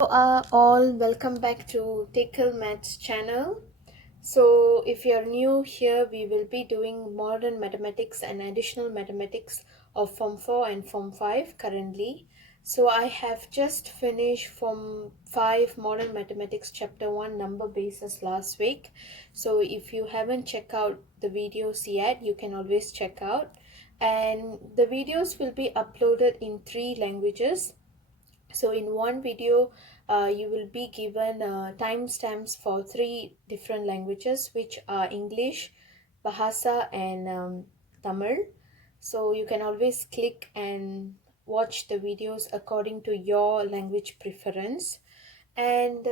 All welcome back to Tickle Maths channel. So if you're new here, we will be doing modern mathematics and additional mathematics of Form 4 and Form 5 currently. So I have just finished Form 5 Modern Mathematics Chapter 1 number basis last week. So if you haven't checked out the videos yet, you can always check out. And the videos will be uploaded in 3 languages. So in one video, you will be given timestamps for 3 different languages, which are English, Bahasa, and Tamil. So you can always click and watch the videos according to your language preference. And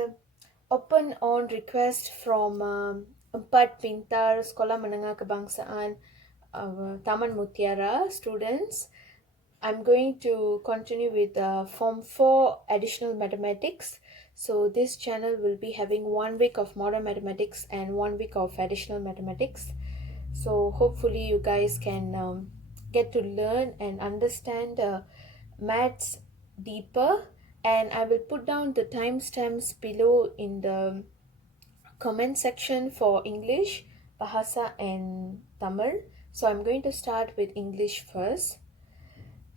open on request from Empat Pintar Sekolah Menengah Kebangsaan Taman Mutiara students. I'm going to continue with Form 4 additional mathematics. So this channel will be having 1 week of modern mathematics and 1 week of additional mathematics. So hopefully you guys can get to learn and understand maths deeper. And I will put down the timestamps below in the comment section for English, Bahasa, and Tamil. So I'm going to start with English first.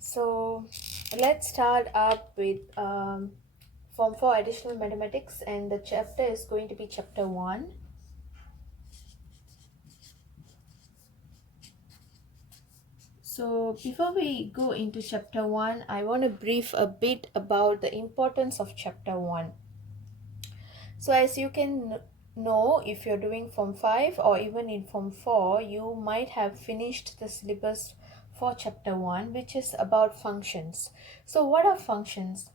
So let's start up with Form 4 Additional Mathematics, and the chapter is going to be Chapter 1. So before we go into Chapter 1, I want to brief a bit about the importance of Chapter 1. So as you can know, if you're doing Form 5 or even in Form 4, you might have finished the syllabus for Chapter 1, which is about functions. So what are functions?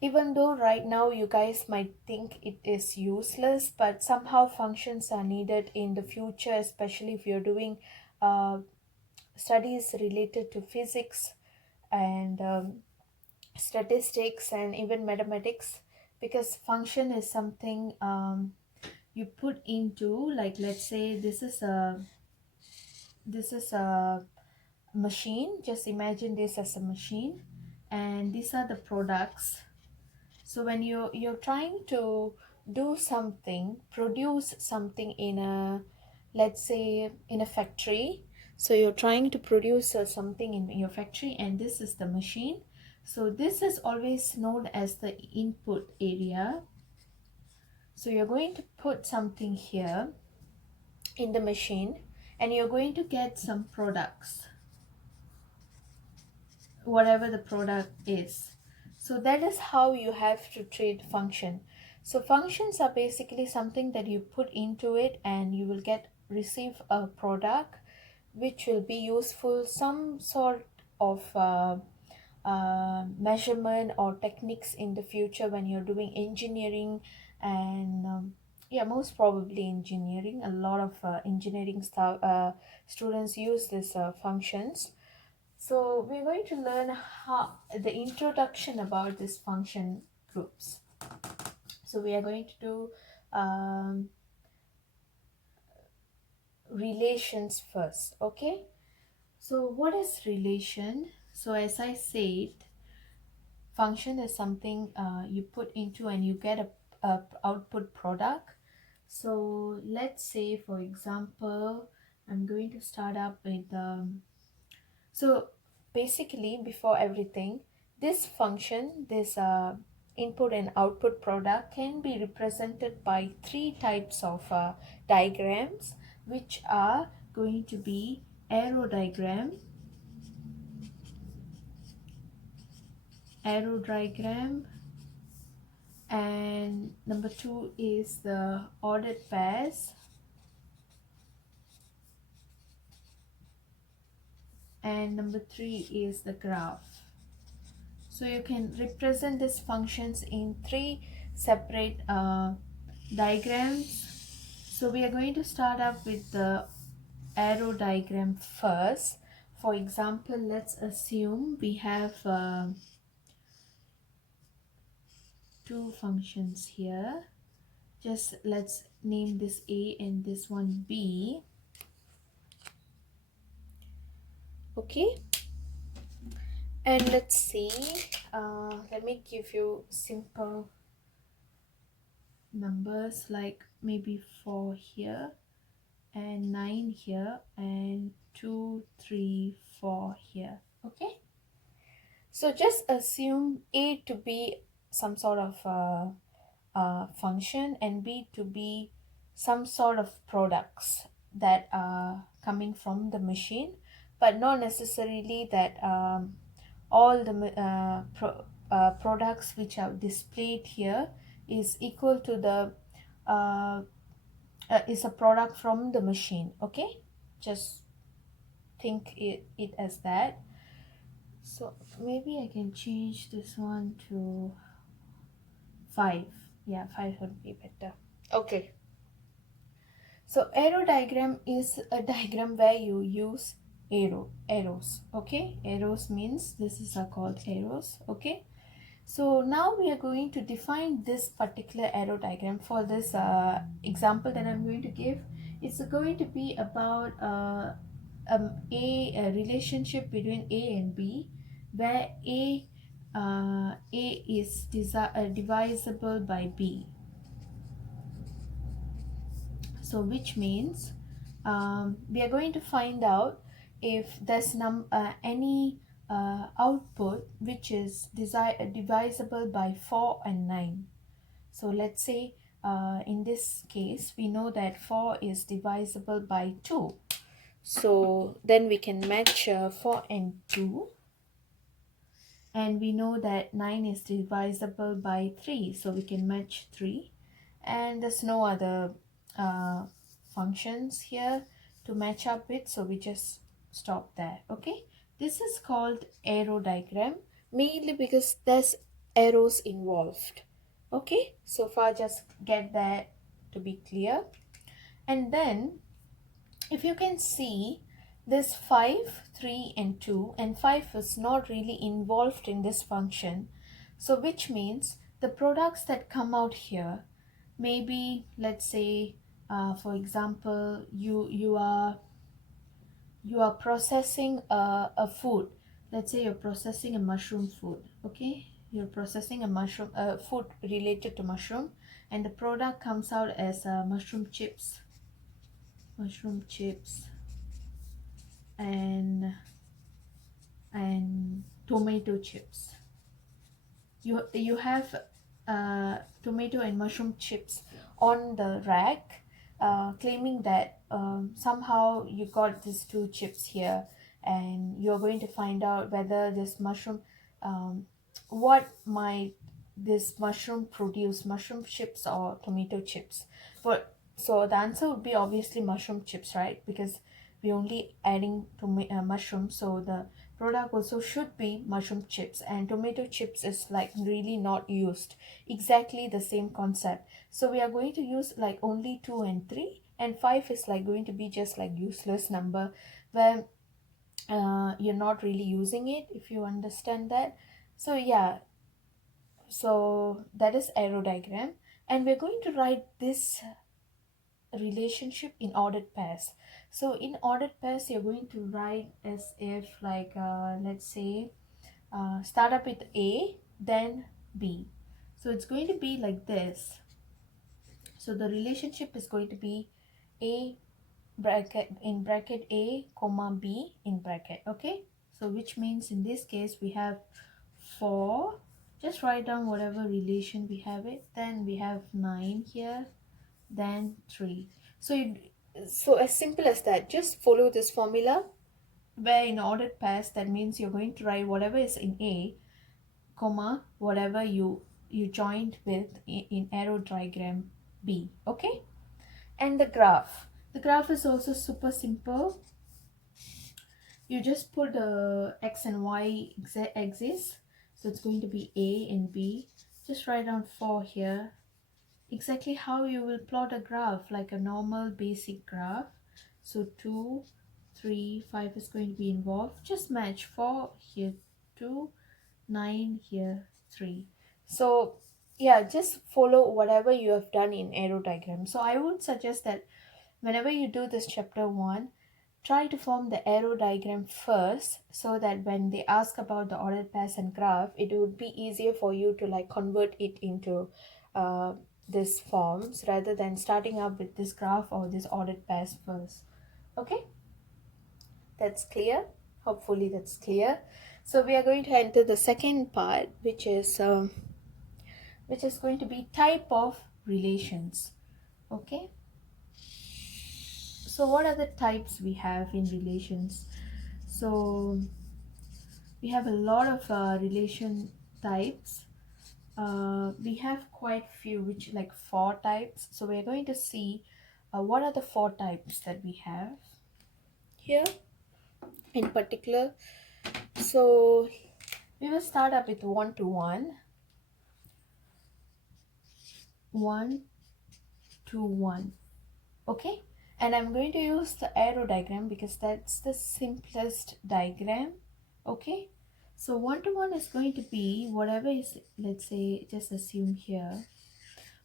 Even though right now you guys might think it is useless, but somehow functions are needed in the future, especially if you're doing uh, studies related to physics and statistics and even mathematics, because function is something you put into, like, let's say this is a machine. Just imagine this as a machine, and these are the products. So when you're trying to do something, produce something in a, let's say, in a factory. So you're trying to produce something in your factory, and this is the machine. So this is always known as the input area. So you're going to put something here in the machine, and you're going to get some products, whatever the product is. So that is how you have to treat function. So functions are basically something that you put into it, and you will receive a product which will be useful, some sort of measurement or techniques in the future when you're doing engineering. And yeah, most probably engineering. A lot of engineering stuff, students use these functions. So we're going to learn how the introduction about this function groups. So we are going to do relations first. Okay. So what is relation? So as I said, function is something you put into and you get a output product. So let's say, for example, I'm going to start up with so basically, before everything, this function, this input and output product can be represented by 3 types of diagrams, which are going to be arrow diagram, and number 2 is the ordered pairs, and number 3 is the graph. So you can represent these functions in 3 separate diagrams. So we are going to start up with the arrow diagram first. For example, let's assume we have 2 functions here. Just let's name this A and this one B. Okay. And let's see, let me give you simple numbers like maybe 4 here and 9 here and 2, 3, 4 here. Okay, so just assume A to be some sort of function and B to be some sort of products that are coming from the machine, but not necessarily that all the products which are displayed here is equal to the uh, is a product from the machine. Okay, just think it as that. So maybe I can change this one to 5. Yeah, 5 would be better. Okay, so arrow diagram is a diagram where you use arrows. Okay, arrows means this is called arrows. Okay, so now we are going to define this particular arrow diagram for this example that I'm going to give. It's going to be about a relationship between A and B, where A is divisible by B. So which means we are going to find out if there's any output which is divisible by 4 and 9. So let's say in this case we know that 4 is divisible by 2. So then we can match 4 and 2, and we know that 9 is divisible by 3, so we can match 3, and there's no other uh, functions here to match up with, so we just stop there. Okay, this is called arrow diagram mainly because there's arrows involved. Okay, so far just get that to be clear. And then if you can see, this 5, 3 and 2, and 5 is not really involved in this function, so which means the products that come out here, maybe let's say for example you are processing a food. Let's say you're processing a mushroom food. Okay, you're processing a mushroom food related to mushroom, and the product comes out as mushroom chips and tomato chips. You have tomato and mushroom chips on the rack, claiming that somehow you got these two chips here, and you're going to find out whether this mushroom what might this mushroom produce, mushroom chips or tomato chips. But so the answer would be obviously mushroom chips, right? Because we only adding mushroom, so the product also should be mushroom chips, and tomato chips is like really not used. Exactly the same concept. So we are going to use like only 2 and 3, and 5 is like going to be just like useless number where you're not really using it, if you understand that. So yeah, so that is arrow diagram, and we're going to write this relationship in ordered pairs. So in ordered pairs you're going to write as if like let's say start up with A then B. So it's going to be like this. So the relationship is going to be A bracket A comma B in bracket. Okay, so which means in this case we have 4. Just write down whatever relation we have it. Then we have 9 here, then 3. So as simple as that, just follow this formula where in ordered pairs that means you're going to write whatever is in A comma whatever you joined with in arrow diagram B. Okay, and the graph is also super simple. You just put the x and y axis, so it's going to be A and B. Just write down 4 here, exactly how you will plot a graph, like a normal basic graph. So 2, 3, 5 is going to be involved. Just match 4 here, 2, 9 here, 3. So yeah, just follow whatever you have done in arrow diagram. So I would suggest that whenever you do this chapter 1, try to form the arrow diagram first, so that when they ask about the ordered pairs and graph, it would be easier for you to like convert it into this forms, rather than starting up with this graph or this ordered pairs first. Okay, that's clear. Hopefully that's clear. So we are going to enter the second part, which is going to be type of relations. Okay, so what are the types we have in relations? So we have a lot of relation types. We have quite few, which like 4 types. So we're going to see what are the 4 types that we have here in particular. So we will start up with one to one, one to one. Okay, and I'm going to use the arrow diagram because that's the simplest diagram. Okay, so one to one is going to be whatever is, let's say, just assume here,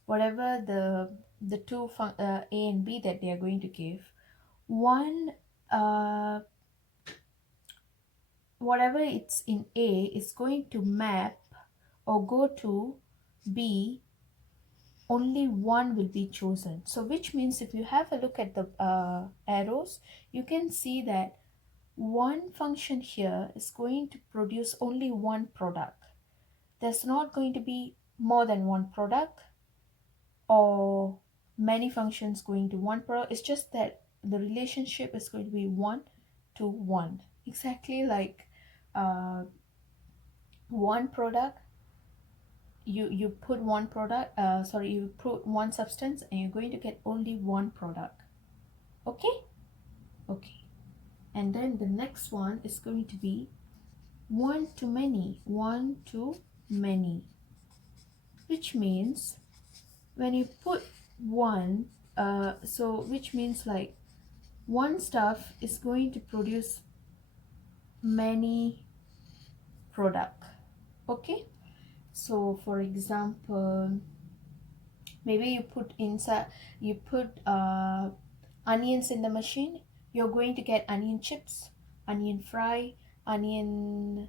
whatever the two A and B that they are going to give, one whatever it's in A is going to map or go to B, only one will be chosen. So which means if you have a look at the arrows, you can see that one function here is going to produce only one product. There's not going to be more than one product or many functions going to one product. It's just that the relationship is going to be 1 to 1, exactly like one product. You put one product, you put one substance and you're going to get only one product. Okay, okay. And then the next one is going to be one to many, one to many, which means when you put one, which means like one stuff is going to produce many product. Okay, so for example, maybe you put onions in the machine, you're going to get onion chips, onion fry, onion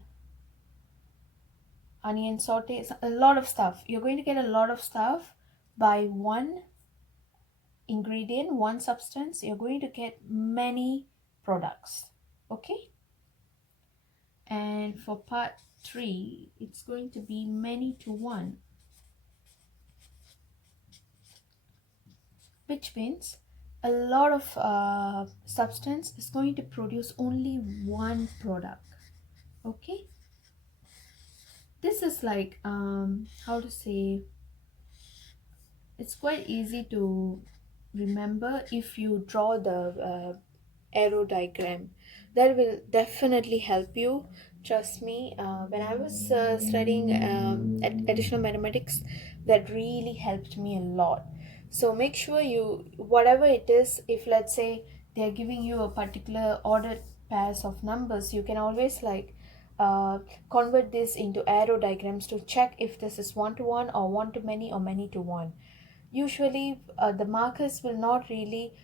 saute, a lot of stuff. You're going to get a lot of stuff by one ingredient, one substance. You're going to get many products. Okay, and for part 3, it's going to be many to one, which means a lot of substance is going to produce only one product. Okay, this is like how to say, it's quite easy to remember if you draw the arrow diagram. That will definitely help you. Trust me, when I was studying additional mathematics, that really helped me a lot. So make sure you, whatever it is, if let's say they're giving you a particular ordered pairs of numbers, you can always like convert this into arrow diagrams to check if this is one to one or one to many or many to one. Usually the markers will not really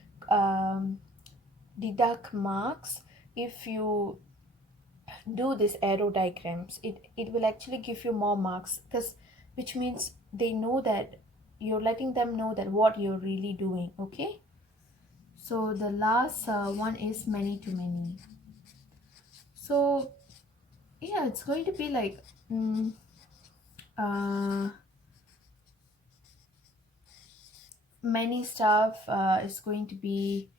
deduct marks if you do these arrow diagrams. It will actually give you more marks, because which means they know that you're letting them know that what you're really doing. Okay, so the last one is many to many. So yeah, it's going to be like uh, many stuff is going to be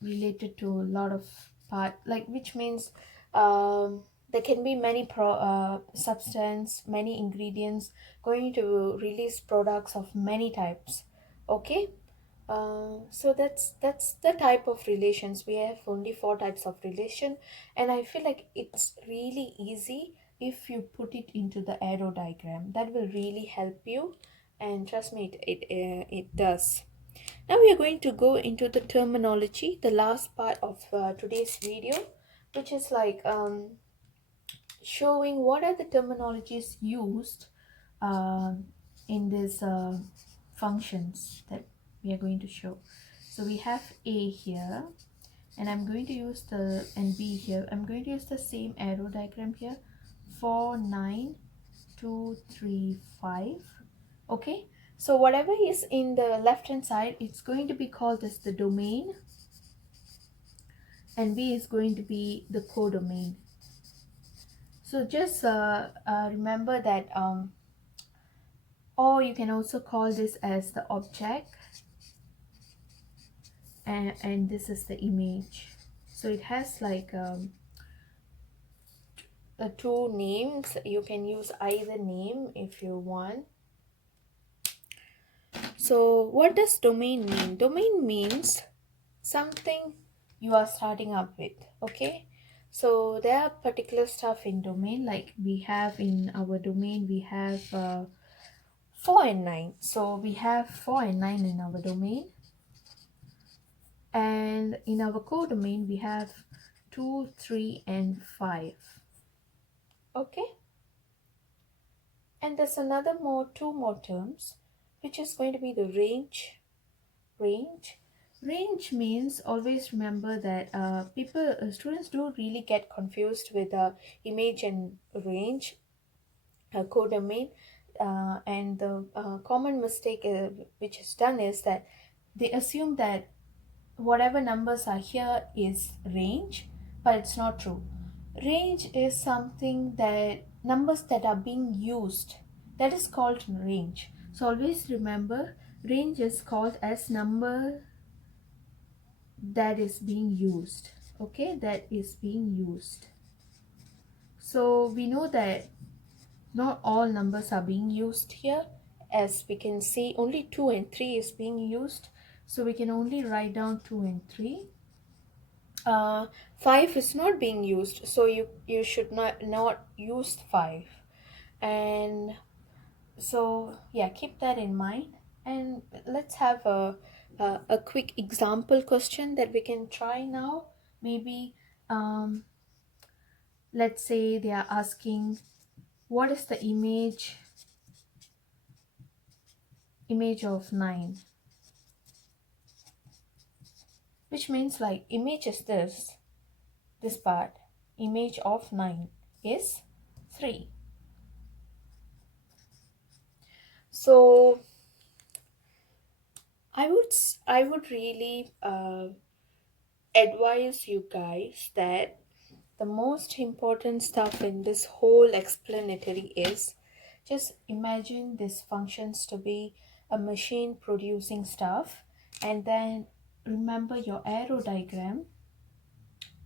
related to a lot of part, like which means there can be many substance, many ingredients going to release products of many types. Okay, so that's the type of relations. We have only 4 types of relation, and I feel like it's really easy if you put it into the arrow diagram. That will really help you, and trust me, it does. Now we are going to go into the terminology, the last part of today's video, which is like showing what are the terminologies used in these functions that we are going to show. So we have A here, and I'm going to use the, and B here. I'm going to use the same arrow diagram here. 4, 9, 2, 3, 5. Okay, so whatever is in the left hand side, it's going to be called as the domain, and B is going to be the codomain. So just remember that, or you can also call this as the object, and this is the image. So it has like two names. You can use either name if you want. So what does domain mean? Domain means something you are starting up with. Okay, so there are particular stuff in domain, like we have in our domain, we have 4 and 9. So we have 4 and 9 in our domain, and in our codomain we have 2, 3, and 5. Okay, and there's another more, two more terms, which is going to be the range means, always remember that students do really get confused with image and range, codomain, and the common mistake which is done is that they assume that whatever numbers are here is range, but it's not true. Range is something that numbers that are being used, that is called range. So always remember, range is called as number that is being used. Okay, that is being used. So we know that not all numbers are being used here. As we can see, only 2 and 3 is being used, so we can only write down 2 and 3. 5 is not being used, so you should not use 5. And so yeah, keep that in mind. And let's have a quick example question that we can try now. Maybe let's say they are asking, what is the image of 9, which means like image is this part, image of 9 is 3. So I would really advise you guys that the most important stuff in this whole explanatory is, just imagine this functions to be a machine producing stuff, and then remember your arrow diagram.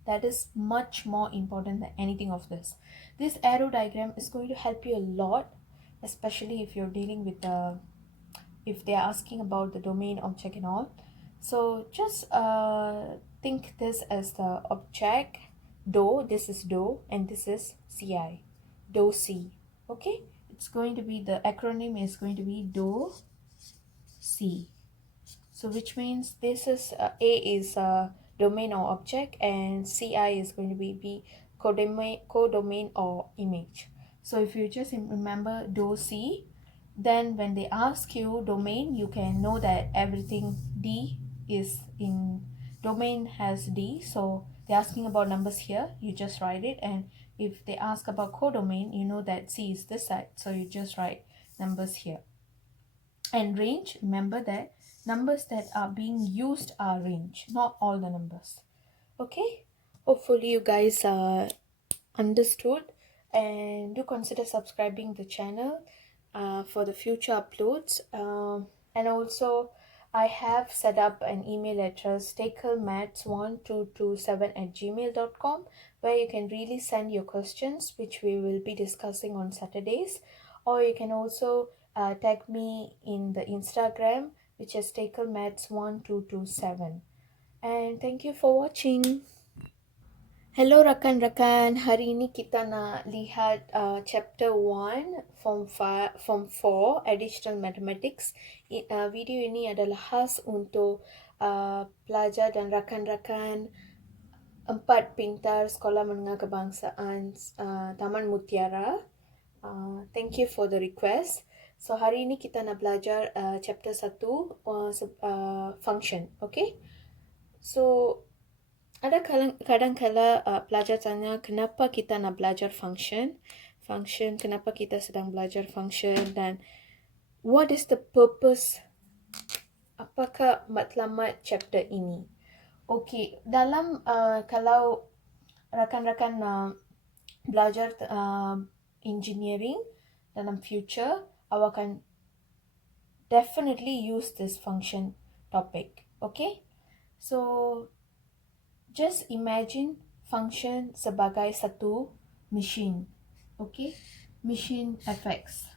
That is much more important than anything of this. This arrow diagram is going to help you a lot, especially if you're dealing with if they're asking about the domain, object, and all. So just think this as the object do, this is do, and this is ci, do c. Okay, it's going to be, the acronym is going to be do c. So which means this is A is domain or object, and CI is going to be codomain or image. So if you just remember do C, then when they ask you domain, you can know that everything D is in domain has D. So they're asking about numbers here, you just write it. And if they ask about codomain, you know that C is this side, so you just write numbers here. And range, remember that numbers that are being used are range, not all the numbers. Okay, hopefully you guys understood, and do consider subscribing the channel for the future uploads. And also I have set up an email address, takelmaths1227@gmail.com, where you can really send your questions, which we will be discussing on Saturdays. Or you can also tag me in the Instagram, which is takelmaths1227. And thank you for watching. Hello rakan-rakan, hari ini kita nak lihat chapter 1 form 4 additional mathematics. Video ini adalah khas untuk pelajar dan rakan-rakan 4 pintar Sekolah Menengah Kebangsaan Taman Mutiara. Thank you for the request. So hari ini kita nak belajar chapter 1 function. Okay. So ada kadang-kala pelajar tanya kenapa kita nak belajar function, kenapa kita sedang belajar function dan what is the purpose, apakah matlamat chapter ini. Okay, dalam kalau rakan-rakan belajar engineering dalam future, awak akan definitely use this function topic. Okay, so just imagine function sebagai satu machine. Okay, machine FX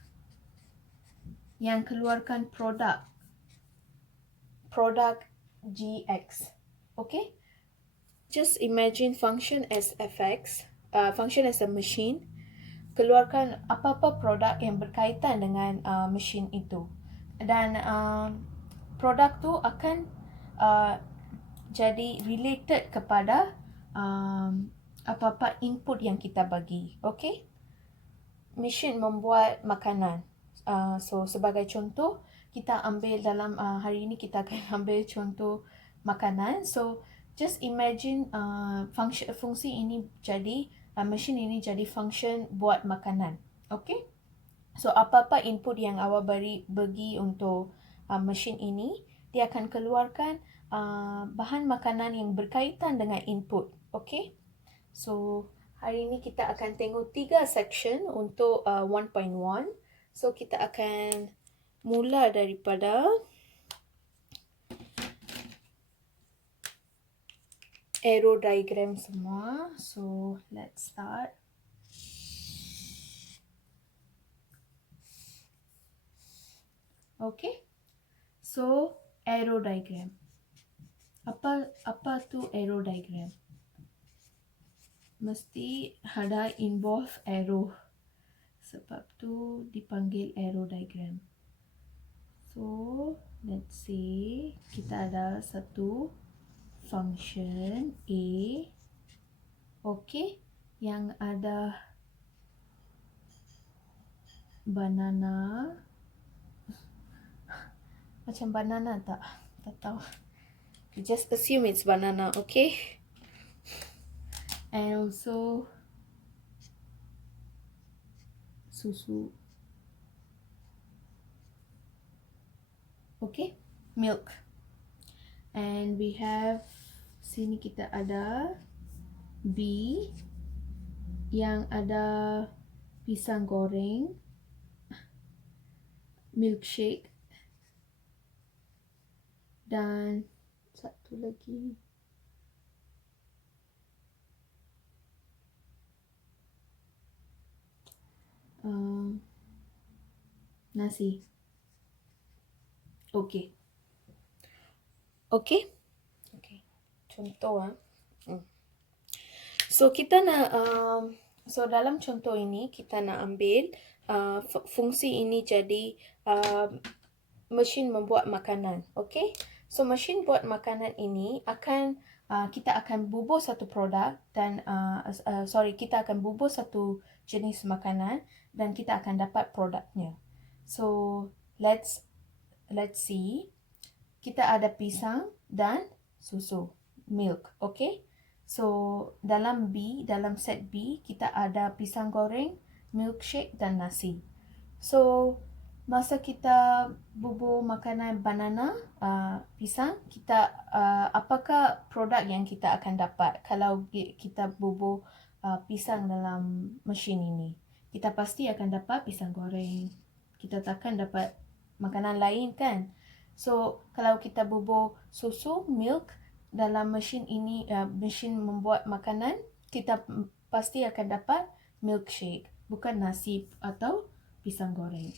yang keluarkan produk GX. Okay, just imagine function as FX, function as a machine, keluarkan apa-apa produk yang berkaitan dengan mesin itu, dan produk tu akan jadi related kepada apa-apa input yang kita bagi. Okay, mesin membuat makanan. So sebagai contoh, kita ambil dalam hari ini kita akan ambil contoh makanan. So just imagine fungsi ini jadi mesin ini jadi function buat makanan. Okay, so apa-apa input yang awak bagi untuk mesin ini, dia akan keluarkan bahan makanan yang berkaitan dengan input. Okay, so hari ini kita akan tengok 3 section untuk 1.1. So kita akan mula daripada arrow diagram semua. So let's start. Okay, so arrow diagram. Apa tu arrow diagram? Mesti ada involve arrow. Sebab tu dipanggil arrow diagram. So let's say kita ada satu function A, okay, yang ada banana. Macam banana tak? Tak tahu. Just assume it's banana, okay? And also susu. Okay, milk. And we have, sini kita ada B yang ada pisang goreng, milkshake, dan satu lagi nasi. Okay. Okay. Okay. Contoh So kita nak so dalam contoh ini kita nak ambil fungsi ini jadi mesin membuat makanan. Okay. So mesin buat makanan ini akan kita akan bubuh satu produk dan kita akan bubuh satu jenis makanan dan kita akan dapat produknya. So let's see. Kita ada pisang dan susu, milk. Okay. So dalam set B kita ada pisang goreng, milkshake dan nasi. So masa kita bubuh makanan banana, pisang, kita apakah produk yang kita akan dapat kalau kita bubuh pisang dalam mesin ini? Kita pasti akan dapat pisang goreng. Kita takkan dapat makanan lain kan? So kalau kita bubuh susu, milk dalam mesin ini, mesin membuat makanan, kita pasti akan dapat milkshake, bukan nasi atau pisang goreng.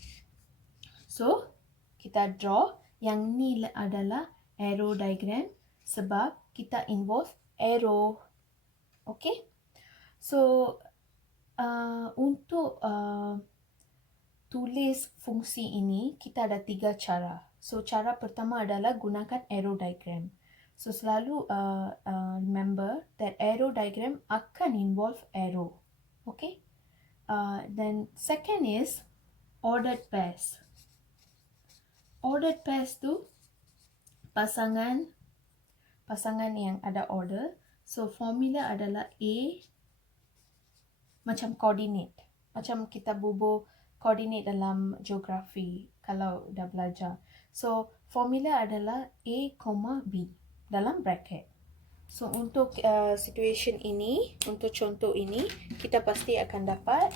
So, kita draw yang ni adalah arrow diagram sebab kita involve arrow. Okay? So, untuk tulis fungsi ini, kita ada 3 cara. So, cara pertama adalah gunakan arrow diagram. So, selalu remember that arrow diagram akan involve arrow. Okay? Then, second is ordered pairs. Ordered pairs tu pasangan yang ada order. So formula adalah A macam coordinate. Macam kita bubuh coordinate dalam geografi kalau dah belajar. So formula adalah A, B dalam bracket. So untuk situation ini, untuk contoh ini, kita pasti akan dapat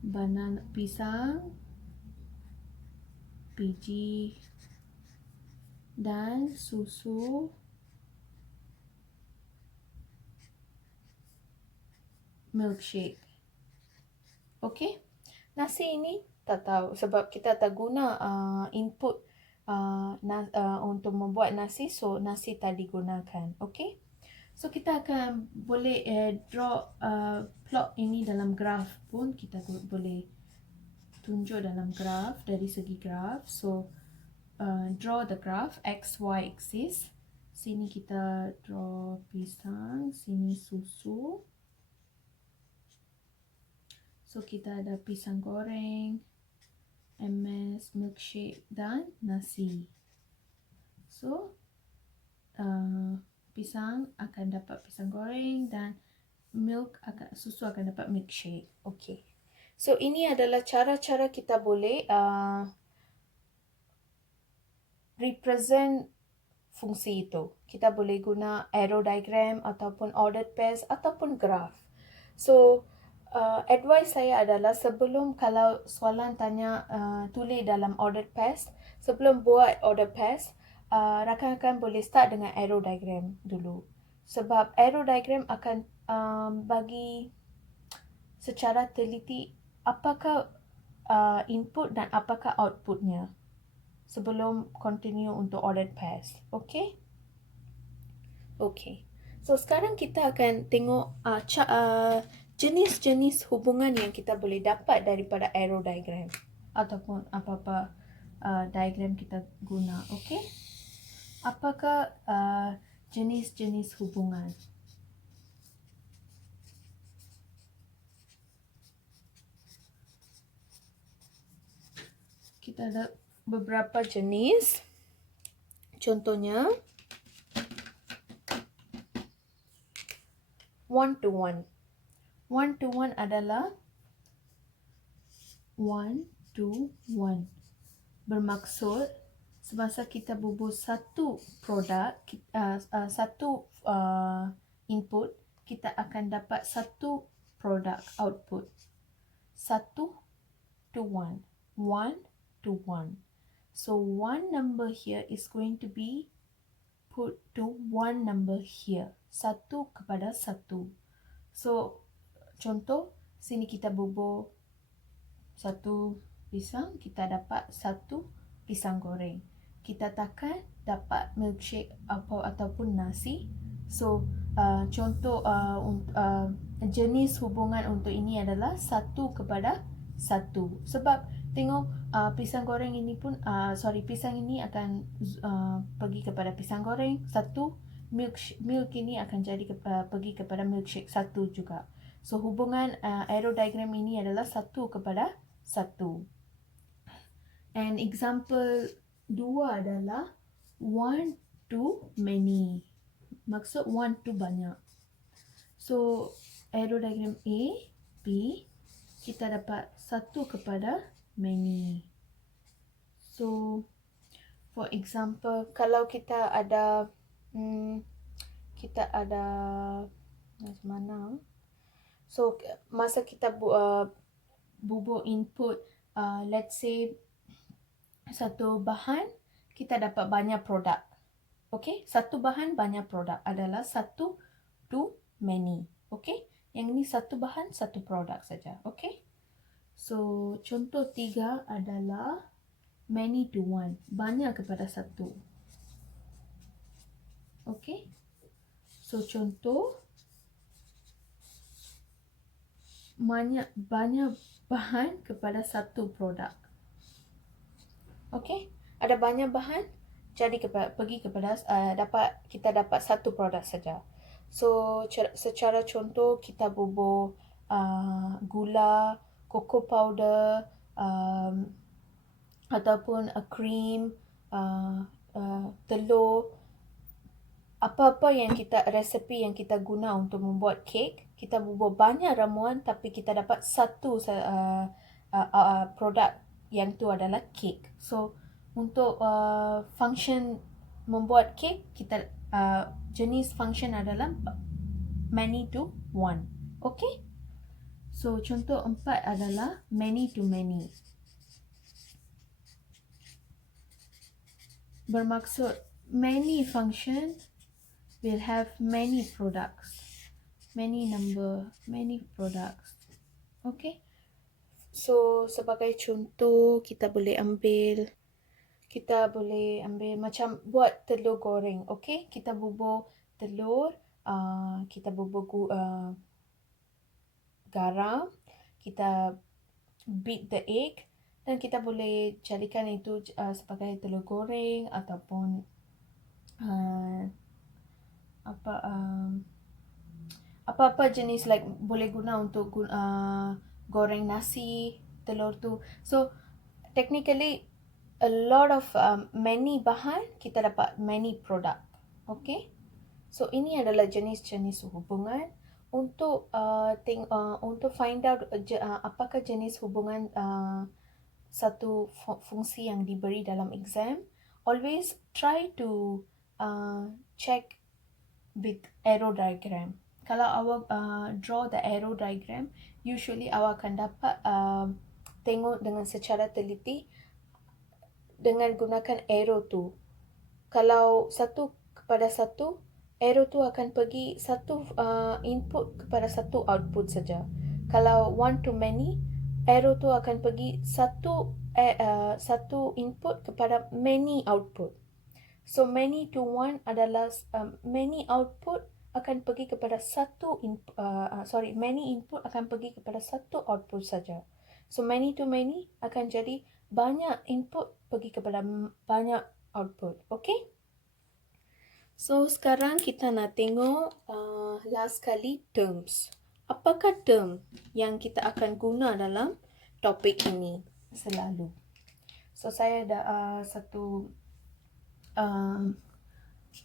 banana, pisang, biji dan susu milkshake. Okay? Nasi ini tak tahu sebab kita tak guna input untuk membuat nasi, so nasi tak digunakan. Okay? So kita akan boleh draw plot ini dalam graf pun, kita boleh tunjuk dalam graf dari segi graf. So draw the graph x y axis. Sini kita draw pisang, sini susu. So kita ada pisang goreng, MS, milkshake dan nasi. So pisang akan dapat pisang goreng dan susu akan dapat milkshake. Okay. So ini adalah cara-cara kita boleh represent fungsi itu. Kita boleh guna arrow diagram ataupun ordered pairs ataupun graph. So advice saya adalah sebelum kalau soalan tanya tulis dalam ordered pairs, sebelum buat ordered pairs, rakan-rakan boleh start dengan arrow diagram dulu. Sebab arrow diagram akan bagi secara teliti apakah input dan apakah outputnya sebelum continue untuk ordered pairs. Okay? Okay. So sekarang kita akan tengok jenis-jenis hubungan yang kita boleh dapat daripada arrow diagram ataupun apa-apa diagram kita guna. Okay? Apakah jenis-jenis hubungan? Kita ada beberapa jenis. Contohnya one-to-one. One-to-one adalah one-to-one. Bermaksud semasa kita bubuh satu produk, satu input, kita akan dapat satu produk output. 1-to-1. 1-to-1. So one number here is going to be put to one number here. 1:1. So contoh, sini kita bubuh satu pisang, kita dapat satu pisang goreng. Kita takkan dapat milkshake ataupun nasi. So contoh jenis hubungan untuk ini adalah 1:1. Sebab tengok pisang goreng ini pun pisang ini akan pergi kepada pisang goreng satu, milk ini akan jadi pergi kepada milkshake satu juga. So hubungan arrow diagram ini adalah 1:1. And example 2 adalah one to many. Maksud one to banyak. So arrow diagram A, B, kita dapat 1:many. So for example, kalau kita ada macam mana? So masa kita bubuh input, let's say satu bahan, kita dapat banyak produk. Okay, satu bahan banyak produk adalah 1-to-many. Okay, yang ini satu bahan satu produk saja. Okay, so contoh 3 adalah many-to-one, banyak kepada satu. Okay, so contoh banyak bahan kepada satu produk. Okay, ada banyak bahan, jadi pergi kepada kita dapat satu produk saja. So secara contoh kita bubuh gula, cocoa powder, ataupun a cream, telur, apa-apa yang kita resepi yang kita guna untuk membuat kek, kita bubuh banyak ramuan tapi kita dapat satu produk yang tu adalah kek. So untuk function membuat kek, kita jenis function adalah many to one. Okay? So contoh 4 adalah many to many. Bermaksud many function will have many products, many number, many products. Okay, so sebagai contoh kita boleh ambil macam buat telur goreng. Okay, kita bubuh telur, kita bubuh garam, kita beat the egg, dan kita boleh jadikan itu sebagai telur goreng ataupun apa-apa jenis, like boleh guna untuk goreng nasi telur tu. So technically a lot of many bahan kita dapat many product. Okay, so ini adalah jenis-jenis hubungan. Untuk untuk find out apakah jenis hubungan satu fungsi yang diberi dalam exam, always try to check with arrow diagram. Kalau awak draw the arrow diagram, usually awak akan dapat tengok dengan secara teliti dengan gunakan arrow tu. Kalau satu kepada satu, arrow tu akan pergi satu input kepada satu output saja. Kalau one to many, arrow tu akan pergi satu input kepada many output. So many to one adalah many output akan pergi kepada many input akan pergi kepada satu output saja. So many to many akan jadi banyak input pergi kepada banyak output. Okay? So sekarang kita nak tengok last kali terms. Apakah term yang kita akan guna dalam topik ini selalu? So saya ada satu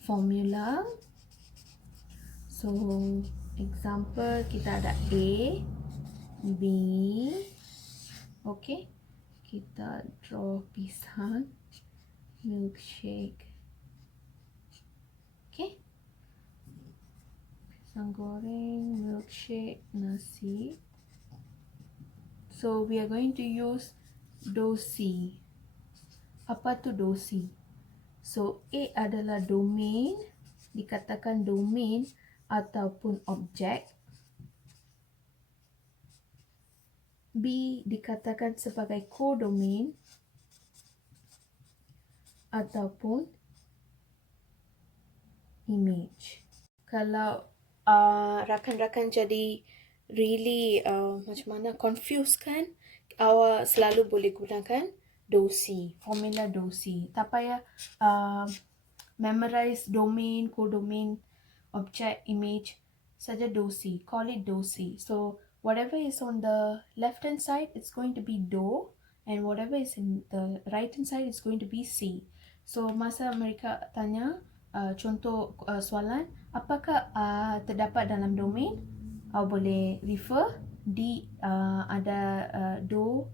formula. So example kita ada A, B. Okay, kita draw pisang, milkshake. Okay, pisang goreng, milkshake, nasi. So we are going to use dosi. Apa tu dosi? So A adalah domain, dikatakan domain ataupun objek. B dikatakan sebagai codomain ataupun image. Kalau rakan-rakan jadi really macam mana confused kan, awak selalu boleh gunakan dosi, formula dosi. Tak payah memorize domain, codomain, object, image, saja dosi. Call it dosi. So whatever is on the left hand side, it's going to be do, and whatever is in the right hand side, it's going to be C. So masa mereka tanya contoh soalan, apakah terdapat dalam domain, awak boleh refer D, ada do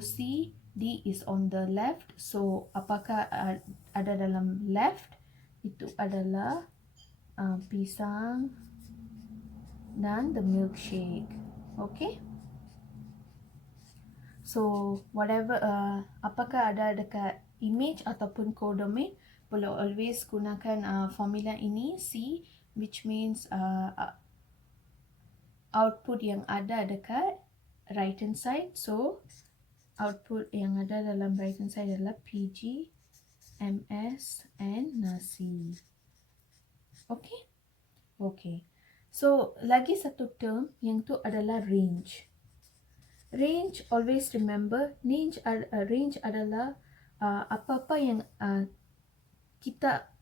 C, D is on the left. So apakah ada dalam left, itu adalah pisang dan the milkshake. Okay, so whatever apakah ada dekat image ataupun codomain, boleh always gunakan formula ini C, which means output yang ada dekat right hand side. So output yang ada dalam right hand side adalah PG, MS and nasi. Okay, okay. So lagi satu term yang tu adalah range. Range, always remember, range adalah apa-apa yang kita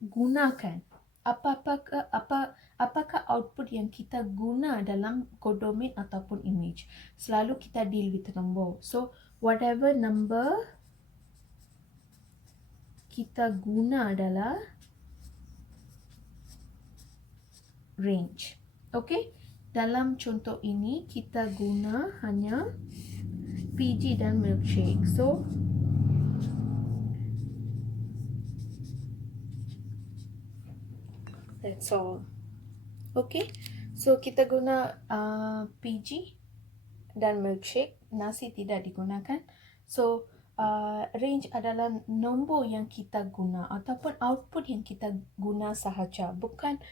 gunakan. Apakah output yang kita guna dalam codomain ataupun image. Selalu kita deal with number. So whatever number kita guna adalah range. Okay, dalam contoh ini kita guna hanya PG dan milkshake. So that's all. Okay, so kita guna PG dan milkshake, nasi tidak digunakan. So range adalah nombor yang kita guna ataupun output yang kita guna sahaja, bukan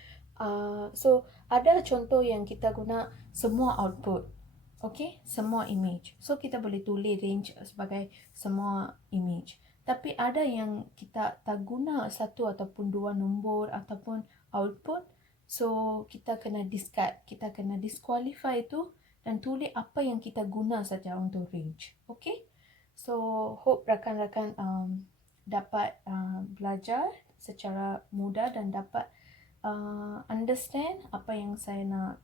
so ada contoh yang kita guna semua output, okay, semua image. So kita boleh tulis range sebagai semua image. Tapi ada yang kita tak guna satu ataupun dua nombor ataupun output, so kita kena discard, kita kena disqualify itu dan tulis apa yang kita guna saja untuk range. Okay, so hope rakan-rakan dapat belajar secara mudah dan dapat understand apa yang saya nak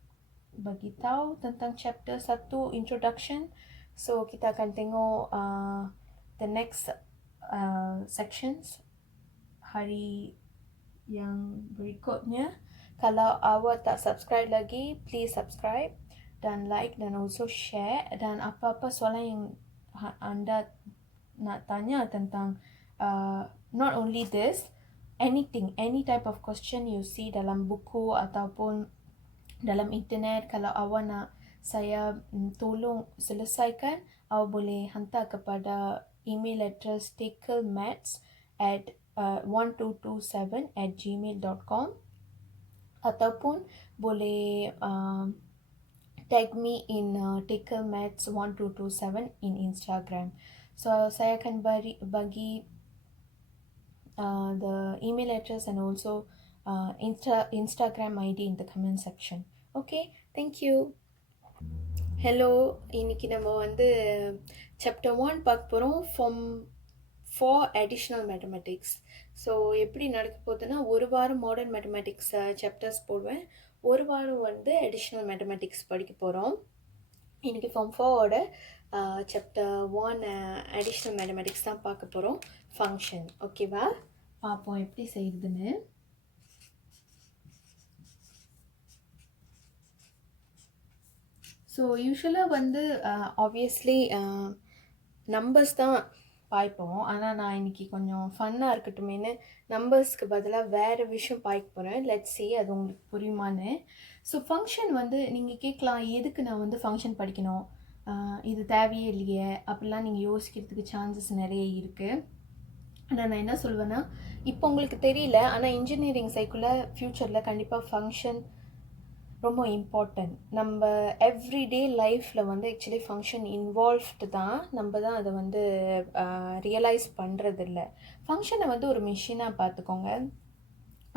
bagi tahu tentang chapter 1 introduction. So kita akan tengok the next sections hari yang berikutnya. Kalau awak tak subscribe lagi, please subscribe dan like dan also share. Dan apa-apa soalan yang anda nak tanya tentang not only this, anything, any type of question you see dalam buku ataupun dalam internet, kalau awak nak saya tolong selesaikan, awak boleh hantar kepada email address takelmats@1227@gmail.com ataupun boleh tag me in takelmats1227 in Instagram. So saya akan bagi the email address and also Instagram ID in the comment section. Okay, thank you. Hello, இன்னைக்கு நம்ம வந்து chapter 1 பார்க்க போகிறோம் from 4 additional mathematics. So எப்படி நடக்க போகுதுன்னா, ஒரு வாரம் மாடர்ன் மேத்தமெட்டிக்ஸ் சாப்டர்ஸ் போடுவேன், ஒரு வாரம் வந்து additional mathematics படிக்க போகிறோம். இன்னைக்கு form 4ஓட chapter 1 additional mathematics தான் பார்க்க போகிறோம், ஃபங்க்ஷன். ஓகேவா, பார்ப்போம் எப்படி செய்யுதுன்னு. ஸோ யூஸ்வலாக வந்து ஆப்வியஸ்லி நம்பர்ஸ் தான் பாய்ப்போம். ஆனால் நான் இன்றைக்கி கொஞ்சம் ஃபன்னாக இருக்கட்டுமேனு நம்பர்ஸ்க்கு பதிலாக வேறு விஷயம் பாய்க்க போகிறேன். லெட்ஸ் see அது உங்களுக்கு புரியுமான்னு. ஸோ ஃபங்க்ஷன் வந்து நீங்கள் கேட்கலாம், எதுக்கு நான் வந்து ஃபங்க்ஷன் படிக்கணும், இது தேவையே இல்லையே அப்படிலாம் நீங்கள் யோசிக்கிறதுக்கு சான்சஸ் நிறைய இருக்குது. ஆனால் நான் என்ன சொல்வேன்னா, இப்போ உங்களுக்கு தெரியல, ஆனால் இன்ஜினியரிங் சைக்குள்ளே ஃப்யூச்சரில் கண்டிப்பாக ஃபங்க்ஷன் ரொம்ப இம்பார்ட்டன்ட். நம்ம எவ்ரிடே லைஃப்பில் வந்து ஆக்சுவலி ஃபங்க்ஷன் இன்வால்வ்டு தான், நம்ம தான் அதை வந்து ரியலைஸ் பண்ணுறதில்ல. ஃபங்க்ஷனை வந்து ஒரு மிஷினாக பார்த்துக்கோங்க,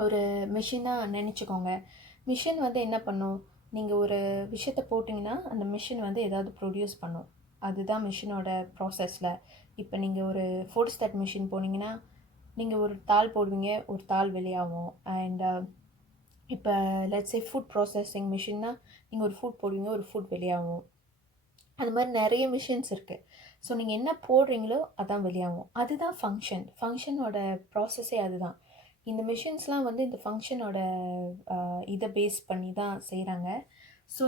ஒரு மிஷினாக நினச்சிக்கோங்க. மிஷின் வந்து என்ன பண்ணும், நீங்கள் ஒரு விஷயத்தை போட்டிங்கன்னா அந்த மிஷின் வந்து ஏதாவது ப்ரொடியூஸ் பண்ணும், அதுதான் மிஷினோட ப்ராசஸில். இப்போ நீங்கள் ஒரு ஃபோட்டோஸ்டாட் மிஷின் போனீங்கன்னா நீங்கள் ஒரு தாள் போடுவீங்க, ஒரு தாள் வெளியாகும். அண்ட் இப்போ லெட்ஸ் சே ஃபுட் ப்ராசஸிங் மிஷின்னா நீங்கள் ஒரு ஃபுட் போடுவீங்க, ஒரு ஃபுட் வெளியாகும். அது மாதிரி நிறைய மிஷின்ஸ் இருக்குது. ஸோ நீங்கள் என்ன போடுறீங்களோ அதான் வெளியாகும், அதுதான் ஃபங்க்ஷன். ஃபங்க்ஷனோட ப்ராசஸே அதுதான். இந்த மிஷின்ஸ்லாம் வந்து இந்த ஃபங்க்ஷனோட இதை பேஸ் பண்ணி தான் செய்கிறாங்க. ஸோ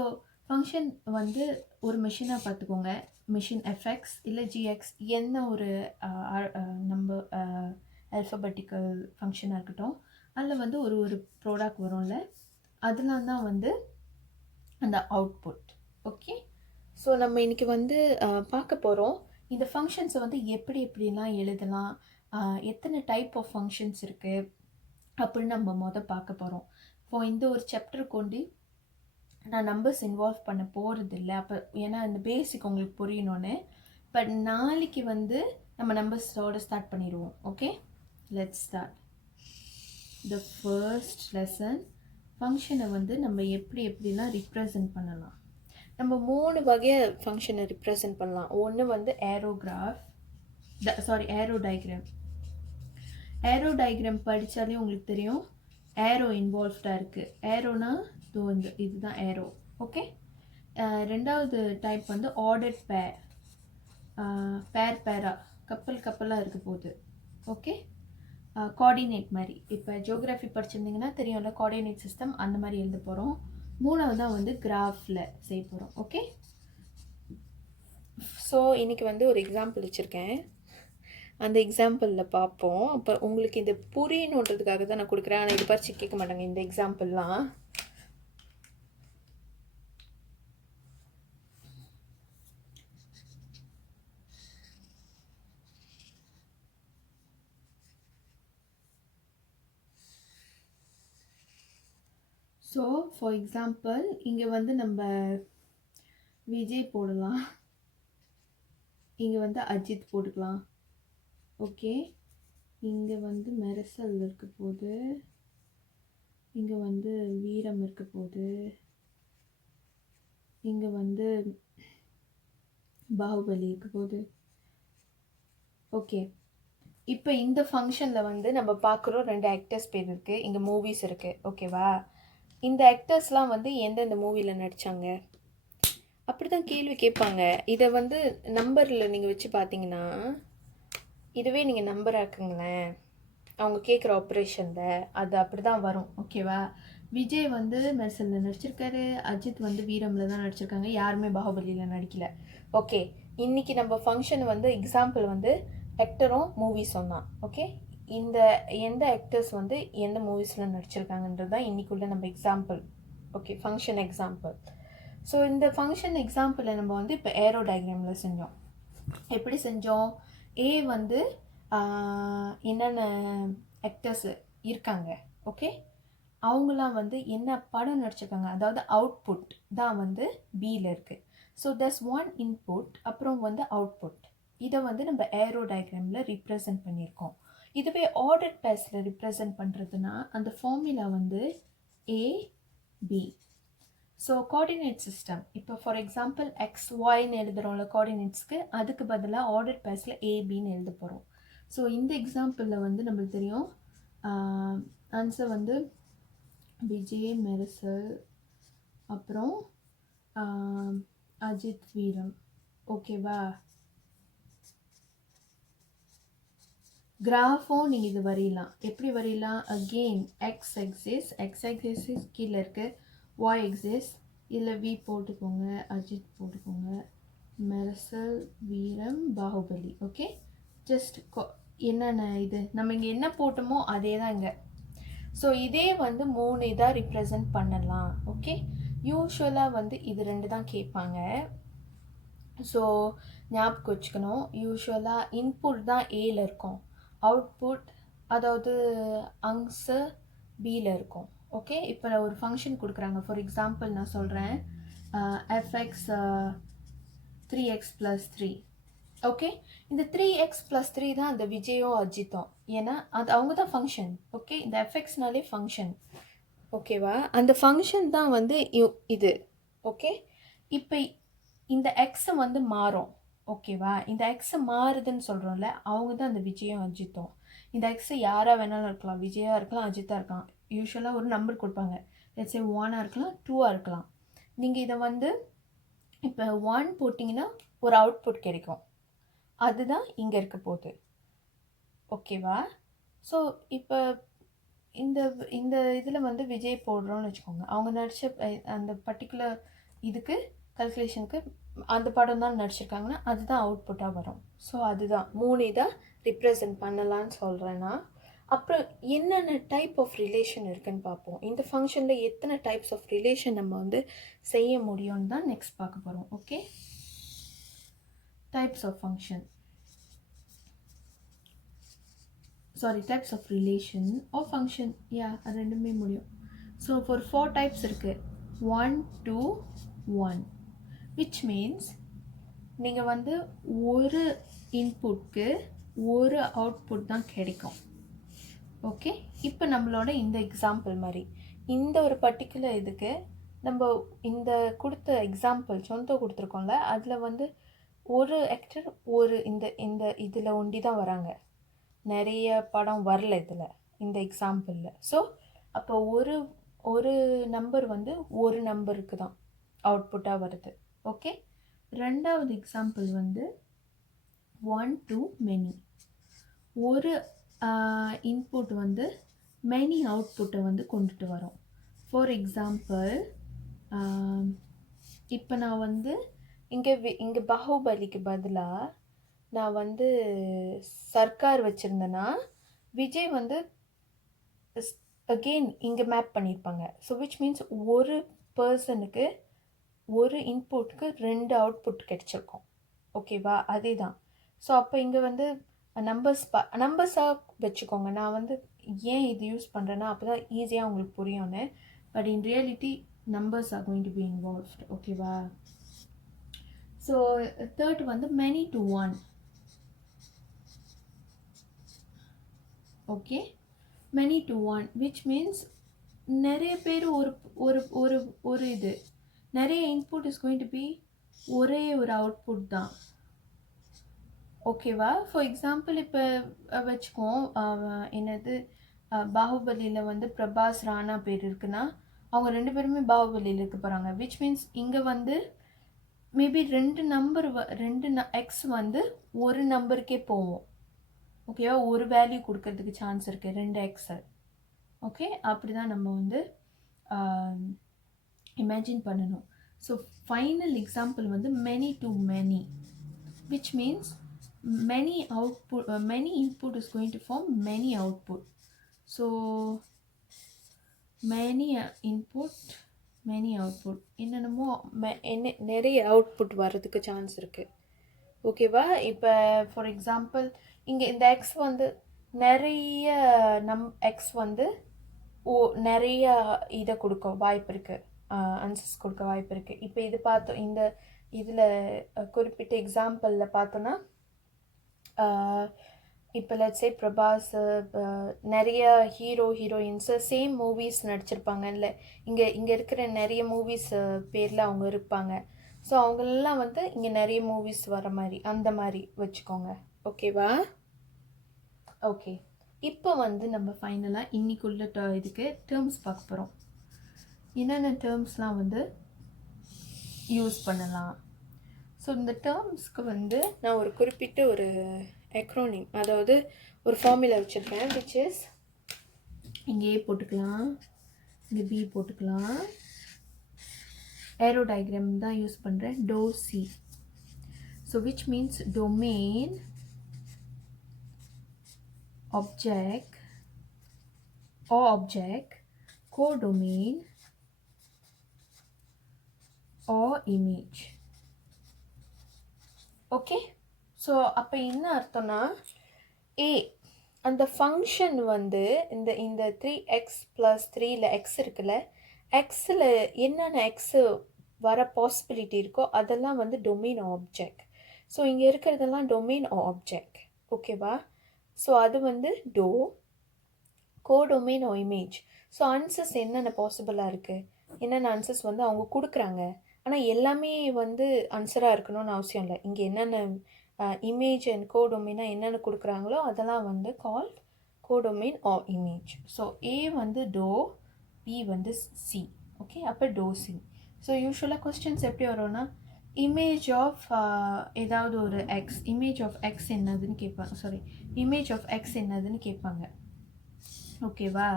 ஃபங்க்ஷன் வந்து ஒரு மிஷினாக பார்த்துக்கோங்க, மிஷின் எஃப்எக்ஸ் இல்லை ஜிஎக்ஸ், என்ன ஒரு நம்ம ஆல்ஃபபெட்டிக்கல் ஃபங்க்ஷனாக இருக்கட்டும், அதில் வந்து ஒரு ஒரு ப்ராடக்ட் வரும்ல, அதெல்லாம் தான் வந்து அந்த அவுட்புட். ஓகே, ஸோ நம்ம இன்றைக்கி வந்து பார்க்க போகிறோம் இந்த ஃபங்க்ஷன்ஸை வந்து எப்படி எப்படிலாம் எழுதலாம், எத்தனை டைப் ஆஃப் ஃபங்க்ஷன்ஸ் இருக்குது அப்படின்னு நம்ம பார்க்க போகிறோம். இப்போ இந்த ஒரு சாப்டர் கொண்டு நான் நம்பர்ஸ் இன்வால்வ் பண்ண போகிறதில்ல, அப்போ ஏன்னா இந்த பேசிக் உங்களுக்கு புரியணும்னு. பட் நாளைக்கு வந்து நம்ம நம்பர்ஸோடு ஸ்டார்ட் பண்ணிடுவோம். Okay, let's start the first lesson. ஃபங்க்ஷனை வந்து நம்ம எப்படிலாம் ரிப்ரசன்ட் பண்ணலாம். நம்ம 3 வகையாக ஃபங்க்ஷனை ரிப்ரசன்ட் பண்ணலாம். ஒன்று வந்து ஏரோ டயக்ராம். ஏரோ டயக்ராம் படித்தாலே உங்களுக்கு தெரியும், ஏரோ இன்வால்வ்டாக இருக்குது. ஏரோனா இதுதான் ஏரோ. ஓகே, ரெண்டாவது டைப் வந்து ஆர்டர்ட் பேராக கப்பலாக இருக்க போகுது. ஓகே, கோஆர்டினேட் மாதிரி. இப்போ ஜியோகிராஃபி படிச்சிருந்தீங்கன்னா தெரியும்ல, கோஆர்டினேட் சிஸ்டம் அந்த மாதிரி எழுத போகிறோம். மூணாவது தான் வந்து கிராஃபில் செய்ய போகிறோம். ஓகே, ஸோ இன்றைக்கி வந்து ஒரு எக்ஸாம்பிள் வச்சுருக்கேன், அந்த எக்ஸாம்பிளில் பார்ப்போம். அப்போ உங்களுக்கு இது புரியணுன்றதுக்காக தான் நான் கொடுக்குறேன். ஆனால் இது பறிச்சு கேட்க மாட்டாங்க இந்த எக்ஸாம்பிள்லாம். ஸோ ஃபார் எக்ஸாம்பிள் இங்கே வந்து நம்ம விஜய் போடலாம், இங்கே வந்து அஜித் போட்டுக்கலாம். ஓகே, இங்கே வந்து மெரசல் இருக்க போது, இங்கே வந்து வீரம் இருக்க போது, இங்கே வந்து பாகுபலி இருக்க போது. ஓகே, இப்போ இந்த ஃபங்க்ஷனில் வந்து நம்ம பார்க்குறோம் 2 ஆக்டர்ஸ் பேர் இருக்குது, இங்கே மூவிஸ் இருக்குது. ஓகேவா, இந்த ஆக்டர்ஸ்லாம் வந்து எந்தெந்த மூவியில் நடித்தாங்க அப்படி தான் கேள்வி கேட்பாங்க. இதை வந்து நம்பரில் நீங்கள் வச்சு பார்த்தீங்கன்னா, இதுவே நீங்கள் நம்பர் ஆக்குங்களேன், அவங்க கேட்குற ஆப்ரேஷனில் அது அப்படி தான் வரும். ஓகேவா, விஜய் வந்து மெர்சலில் நடிச்சிருக்காரு, அஜித் வந்து வீரமில் தான் நடிச்சிருக்காங்க, யாருமே பாகுபலியில் நடிக்கல. ஓகே, இன்றைக்கி நம்ம ஃபங்க்ஷன் வந்து எக்ஸாம்பிள் வந்து ஆக்டரும் மூவிஸும் தான். ஓகே, இந்த எந்த ஆக்டர்ஸ் வந்து எந்த மூவிஸில் நடிச்சிருக்காங்கன்றது தான் இன்றைக்குள்ள நம்ம example. Okay, function example. So இந்த ஃபங்க்ஷன் எக்ஸாம்பிளில் நம்ம வந்து இப்போ ஏரோ டயக்ராமில் செஞ்சோம். எப்படி செஞ்சோம், ஏ வந்து என்னென்ன ஆக்டர்ஸ் இருக்காங்க, ஓகே, அவங்களாம் வந்து என்ன படம் நடிச்சிருக்காங்க, அதாவது அவுட்புட் தான் வந்து பியில் இருக்குது. ஸோ தட்ஸ் ஒன் இன்புட், அப்புறம் வந்து அவுட்புட். இதை வந்து நம்ம ஏரோ டயக்ராமில் ரிப்ரசன்ட் பண்ணியிருக்கோம். இதுவே ஆர்டர் பேஸில் ரிப்ரசன்ட் பண்ணுறதுனா அந்த ஃபார்முலா வந்து ஏபி. ஸோ கோஆர்டினேட் சிஸ்டம், இப்போ ஃபார் எக்ஸாம்பிள் XYன்னு எழுதுகிறோம்ல கோஆர்டினேட்ஸ்க்கு, அதுக்கு பதிலாக ஆர்டர் பேஸில் ஏபின்னு எழுத போகிறோம். ஸோ இந்த எக்ஸாம்பிளில் வந்து நம்மளுக்கு தெரியும் ஆன்சர் வந்து விஜய் மெர்சல், அப்புறம் அஜித் வீரம். ஓகேவா, கிராஃபும் நீங்கள் இது வரையலாம். எப்படி வரையலாம், அகெயின் எக்ஸ் எக்ஸிஸ் கீழே இருக்குது, ஒய் எக்ஸிஸ், இல்லை வி போட்டுக்கோங்க, அஜித் போட்டுக்கோங்க, மெர்சல் வீரம் பாகுபலி. ஓகே, ஜஸ்ட் என்னென்ன இது நம்ம இங்கே என்ன போட்டோமோ அதே தான் இங்கே. ஸோ இதே வந்து 3 இதாக ரிப்ரசன்ட் பண்ணலாம். ஓகே, யூஸ்வலாக வந்து இது 2 தான் கேட்பாங்க. ஸோ ஞாபகம் வச்சுக்கணும், யூஸ்வலாக இன்புட் தான் ஏல இருக்கும், அவுட்புட் அதாவது ஆன்சர் பியில் இருக்கும். ஓகே, இப்போ ஒரு ஃபங்க்ஷன் கொடுக்குறாங்க, ஃபார் எக்ஸாம்பிள் நான் சொல்கிறேன், fx 3x + 3. ஓகே, இந்த 3x + 3 தான் அந்த விஜயோ அஜித்தோ, ஏன்னா அது அவங்க தான் ஃபங்க்ஷன். ஓகே, இந்த எஃப்எக்ஸ்னாலே ஃபங்க்ஷன். ஓகேவா, அந்த ஃபங்க்ஷன் தான் வந்து இது. ஓகே, இப்போ இந்த எக்ஸை வந்து மாறும். ஓகேவா, இந்த எக்ஸை மாறுதுன்னு சொல்கிறோம்ல, அவங்க தான் அந்த விஜயும் அஜித்தும். இந்த எக்ஸை யாராக வேணாலும் இருக்கலாம், விஜயாக இருக்கலாம், அஜித்தாக இருக்கலாம். யூஸ்வலாக ஒரு நம்பர் கொடுப்பாங்க, லெட்ஸ் சே 1ஆக இருக்கலாம், 2ஆக இருக்கலாம். நீங்கள் இதை வந்து இப்போ 1 போட்டிங்கன்னா ஒரு அவுட்புட் கிடைக்கும், அதுதான் இங்கே இருக்க போகுது. ஓகேவா, ஸோ இப்போ இந்த இந்த இதில் வந்து விஜய் போடுறோன்னு வச்சுக்கோங்க, அவங்க நடித்த அந்த பர்டிகுலர் இதுக்கு கல்குலேஷனுக்கு அந்த படம் தான் நடிச்சிருக்காங்கன்னா அதுதான் அவுட்புட்டாக வரும். ஸோ அதுதான் 3 இதாக ரிப்ரசன்ட் பண்ணலான்னு சொல்கிறேன்னா. அப்புறம் என்னென்ன டைப் ஆஃப் ரிலேஷன் இருக்குதுன்னு பார்ப்போம். இந்த ஃபங்க்ஷனில் எத்தனை டைப்ஸ் ஆஃப் ரிலேஷன் நம்ம வந்து செய்ய முடியும்னு தான் நெக்ஸ்ட் பார்க்க போகிறோம். Okay, types of function, sorry types of relation of function, அது ரெண்டுமே முடியும். ஸோ ஃபார் 4 டைப்ஸ் இருக்குது, 1 2 1, விச் மீன்ஸ் நீங்கள் வந்து ஒரு இன்புட்க்கு ஒரு அவுட்புட் தான் கிடைக்கும். ஓகே, இப்போ நம்மளோட இந்த எக்ஸாம்பிள் மாதிரி இந்த ஒரு பர்டிகுலர் இதுக்கு நம்ம இந்த கொடுத்த எக்ஸாம்பிள் சொந்த கொடுத்துருக்கோம்ல, அதில் வந்து ஒரு ஆக்டர் ஒரு இந்த இதில் ஒண்டி தான் வராங்க, நிறைய படம் வரல இதில் இந்த எக்ஸாம்பிளில். ஸோ அப்போ ஒரு நம்பர் வந்து ஒரு நம்பருக்கு தான் அவுட்புட்டாக வருது. ஓகே, ரெண்டாவது எக்ஸாம்பிள் வந்து 1 to many, ஒரு இன்புட் வந்து மெனி அவுட்புட்டை வந்து கொண்டுட்டு வரோம். ஃபார் எக்ஸாம்பிள் இப்போ நான் வந்து இங்கே பாகுபலிக்கு பதிலாக நான் வந்து சர்க்கார் வச்சுருந்தேன்னா விஜய் வந்து அகெயின் இங்கே மேப் பண்ணியிருப்பாங்க. ஸோ விச் மீன்ஸ் ஒரு பர்சனுக்கு ஒரு இன்புட்க்கு 2 அவுட்புட் கிடைச்சிருக்கும். ஓகேவா? அதே தான். ஸோ அப்போ இங்கே வந்து நம்பர்ஸாக வச்சுக்கோங்க. நான் வந்து ஏன் இது யூஸ் பண்ணுறேன்னா அப்போ தான் ஈஸியாக உங்களுக்கு புரியும்னு. But in reality numbers are going to be involved. ஓகேவா? ஸோ தேர்ட் வந்து many to one. ஓகே, many to one which means நிறைய பேர் ஒரு ஒரு ஒரு ஒரு இது நிறைய input is going to be ஒரே ஒரு அவுட்புட் தான். ஓகேவா? ஃபார் எக்ஸாம்பிள் இப்போ வச்சுக்கோம், என்னது பாகுபலியில் வந்து பிரபாஸ் ராணா பேர் இருக்குன்னா அவங்க 2 பேருமே பாகுபலியில் இருக்க போகிறாங்க. விச் மீன்ஸ் இங்கே வந்து மேபி 2 எக்ஸ் வந்து ஒரு நம்பருக்கே போவோம். ஓகேவா? ஒரு வேல்யூ கொடுக்கறதுக்கு சான்ஸ் இருக்குது 2x. ஓகே, அப்படி தான் நம்ம வந்து இமேஜின் பண்ணணும். ஸோ ஃபைனல் எக்ஸாம்பிள் வந்து many to many which means many input is going to form many output. So many input many output என்னென்னமோ நிறைய அவுட்புட் வர்றதுக்கு சான்ஸ் இருக்குது. ஓகேவா? இப்போ ஃபார் எக்ஸாம்பிள் இங்கே இந்த எக்ஸ் வந்து நிறைய எக்ஸ் வந்து நிறைய இதை கொடுக்க வாய்ப்பு இருக்குது, ஆன்சர்ஸ் கொடுக்க வாய்ப்பு இருக்குது. இப்போ இது பார்த்தோம், இந்த இதில் குறிப்பிட்ட எக்ஸாம்பிளில் பார்த்தோன்னா இப்போ லெட்ஸ் சே பிரபாஸ் நிறைய ஹீரோயின்ஸு சேம் மூவிஸ் நடிச்சிருப்பாங்க. இல்லை இங்கே இருக்கிற நிறைய மூவிஸ் பேரில் அவங்க இருப்பாங்க. ஸோ அவங்களெல்லாம் வந்து இங்கே நிறைய மூவிஸ் வர மாதிரி அந்த மாதிரி வச்சுக்கோங்க. ஓகேவா? ஓகே, இப்போ வந்து நம்ம ஃபைனலாக இன்னைக்குள்ள இதுக்கு டேர்ம்ஸ் பார்க்க போகிறோம். என்னென்ன டேர்ம்ஸ்லாம் வந்து யூஸ் பண்ணலாம். ஸோ இந்த டேர்ம்ஸ்க்கு வந்து நான் ஒரு குறிப்பிட்ட ஒரு அக்ரோனிம், அதாவது ஒரு ஃபார்முலா வச்சுருக்கேன். விச் இஸ் இங்கே ஏ போட்டுக்கலாம், இங்கே பி போட்டுக்கலாம். ஏரோ டயக்ராம் தான் யூஸ் பண்ணுறேன். To C. So which means domain, object or object, codomain or image. Okay, so அப்போ என்ன அர்த்தம்னா ஏ அந்த ஃபங்க்ஷன் வந்து இந்த 3x+3ல் எக்ஸ் இருக்குல்ல, எக்ஸில் என்னென்ன எக்ஸு வர பாசிபிலிட்டி இருக்கோ அதெல்லாம் வந்து டொமைன் ஆப்ஜெக்ட். ஸோ இங்கே இருக்கிறதெல்லாம் டொமைன் ஆப்ஜெக்ட். ஓகேவா? ஸோ அது வந்து டோ codomain or image. So answers என்னென்ன பாசிபிளாக இருக்குது, என்னென்ன ஆன்சர்ஸ் வந்து அவங்க கொடுக்குறாங்க. ஆனால் எல்லாமே வந்து ஆன்சராக இருக்கணும்னு அவசியம் இல்லை. இங்கே என்னென்ன இமேஜ் அண்ட் கோடொமைனாக என்னென்ன கொடுக்குறாங்களோ அதெல்லாம் வந்து called codomain or image. So A வந்து டோ, பி வந்து சி. ஓகே, அப்போ டோ சி. ஸோ யூஸ்வலாக கொஸ்டின்ஸ் எப்படி வரும்னா இமேஜ் ஆஃப் ஏதாவது ஒரு எக்ஸ், இமேஜ் ஆஃப் எக்ஸ் என்னதுன்னு கேட்பாங்க. சாரி, இமேஜ் ஆஃப் எக்ஸ் என்னதுன்னு கேட்பாங்க. ஓகேவா?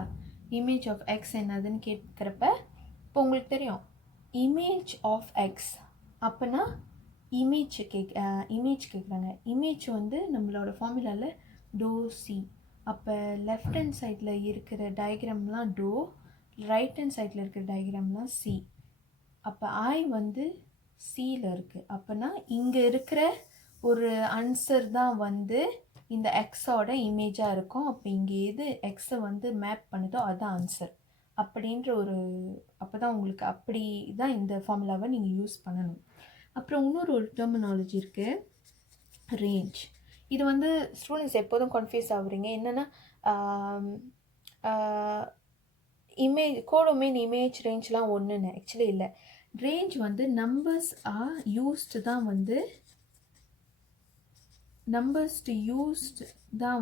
இமேஜ் ஆஃப் எக்ஸ் என்னதுன்னு கேட்குறப்ப இப்போ உங்களுக்கு தெரியும் இமேஜ் ஆஃப் எக்ஸ் அப்போனா இமேஜ் கேட்குறாங்க. இமேஜ் வந்து நம்மளோட ஃபார்முலாவில் டோ சி. அப்போ லெஃப்ட் ஹேண்ட் சைடில் இருக்கிற டயக்ராம்லாம் டோ, ரைட் ஹேண்ட் சைடில் இருக்கிற டயக்ராம்லாம் சி. அப்போ ஐ வந்து சியில் இருக்குது. அப்போனா இங்கே இருக்கிற ஒரு ஆன்சர் தான் வந்து இந்த எக்ஸோட இமேஜாக இருக்கும். அப்போ இங்கே எது எக்ஸை வந்து மேப் பண்ணுதோ அதுதான் ஆன்சர் அப்படின்ற ஒரு, அப்போ தான் உங்களுக்கு அப்படி தான் இந்த ஃபார்முலாவை நீங்கள் யூஸ் பண்ணணும். அப்புறம் இன்னொரு டெர்மினாலஜி இருக்குது, ரேஞ்ச். இது வந்து ஸ்டூடெண்ட்ஸ் எப்போதும் கன்ஃபியூஸ் ஆகுறீங்க. என்னென்னா இமேஜ் கோடொமைன் இமேஜ் ரேஞ்ச்லாம் ஒன்றுன்னு ஆக்சுவலி இல்லை. ரேஞ்ச் வந்து நம்பர்ஸ் ஆர் யூஸ்டு தான்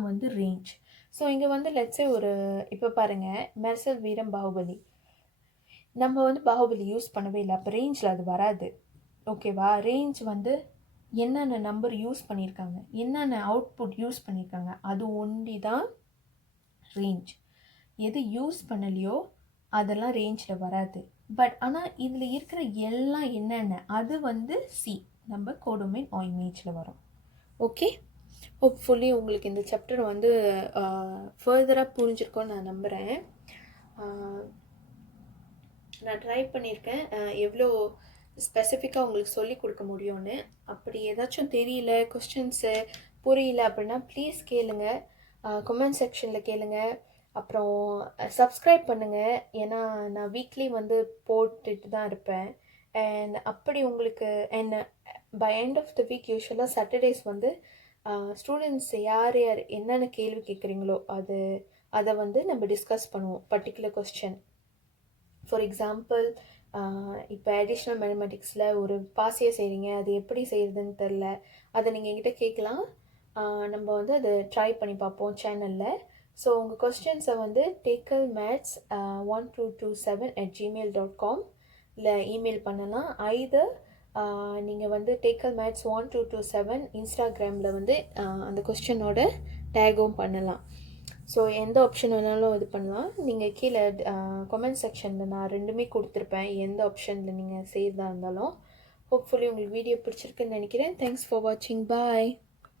வந்து ரேஞ்ச். ஸோ இங்கே வந்து லெட்ஸே ஒரு இப்போ பாருங்கள் மெர்சல் வீரம் பாகுபலி, நம்ம வந்து பாகுபலி யூஸ் பண்ணவே இல்லை, அப்போ ரேஞ்சில் அது வராது. ஓகேவா? ரேஞ்ச் வந்து என்னென்ன நம்பர் யூஸ் பண்ணியிருக்காங்க, என்னென்ன அவுட்புட் யூஸ் பண்ணியிருக்காங்க அது ஒண்டி தான் ரேஞ்ச். எது யூஸ் பண்ணலையோ அதெல்லாம் ரேஞ்சில் வராது. பட் ஆனால் இதில் இருக்கிற எல்லாம் என்னென்ன அது வந்து சி நம்ம கோடொமைன் ஆர் இமேஜில் வரும். ஓகே, ஹோப்ஃபுல்லி உங்களுக்கு இந்த சாப்டர் வந்து ஃபர்தராக புரிஞ்சிருக்கோன்னு நான் நம்புகிறேன். நான் ட்ரை பண்ணியிருக்கேன் எவ்வளோ ஸ்பெசிஃபிக்காக உங்களுக்கு சொல்லி கொடுக்க முடியும்னு. அப்படி ஏதாச்சும் தெரியல, கொஸ்டின்ஸு புரியல அப்படின்னா ப்ளீஸ் கேளுங்க, கமெண்ட் செக்ஷனில் கேளுங்க. அப்புறம் சப்ஸ்கிரைப் பண்ணுங்கள், ஏன்னா நான் வீக்லி வந்து போட்டுட்டு தான் இருப்பேன். அண்ட் அப்படி உங்களுக்கு and by end of the week யூஸ்வலாக சாட்டர்டேஸ் வந்து ஸ்டூடெண்ட்ஸ் யார் யார் என்னென்ன கேள்வி கேட்குறீங்களோ அதை வந்து நம்ம டிஸ்கஸ் பண்ணுவோம். பர்டிகுலர் கொஸ்டின், ஃபார் எக்ஸாம்பிள் இப்போ அடிஷ்னல் மேத்தமெட்டிக்ஸில் ஒரு பாசியை செய்கிறீங்க, அது எப்படி செய்கிறதுன்னு தெரில, அதை நீங்கள் என்கிட்ட கேட்கலாம். நம்ம வந்து அதை ட்ரை பண்ணி பார்ப்போம் சேனலில். ஸோ உங்கள் கொஸ்டின்ஸை வந்து tacklematch1227@gmail.com இமெயில் பண்ணலாம். ஐதர் நீங்கள் வந்து tacklematch1227 இன்ஸ்டாகிராமில் வந்து அந்த கொஸ்டினோட டேகும் பண்ணலாம். ஸோ எந்த ஆப்ஷன் வேணாலும் இது பண்ணலாம். நீங்கள் கீழே கமெண்ட் செக்ஷனில் நான் ரெண்டுமே கொடுத்துருப்பேன், எந்த ஆப்ஷனில் நீங்கள் செய்கிறதா இருந்தாலும். ஹோப்ஃபுல்லி உங்களுக்கு வீடியோ பிடிச்சிருக்குன்னு நினைக்கிறேன். தேங்க்ஸ் ஃபார் வாட்சிங். பாய்.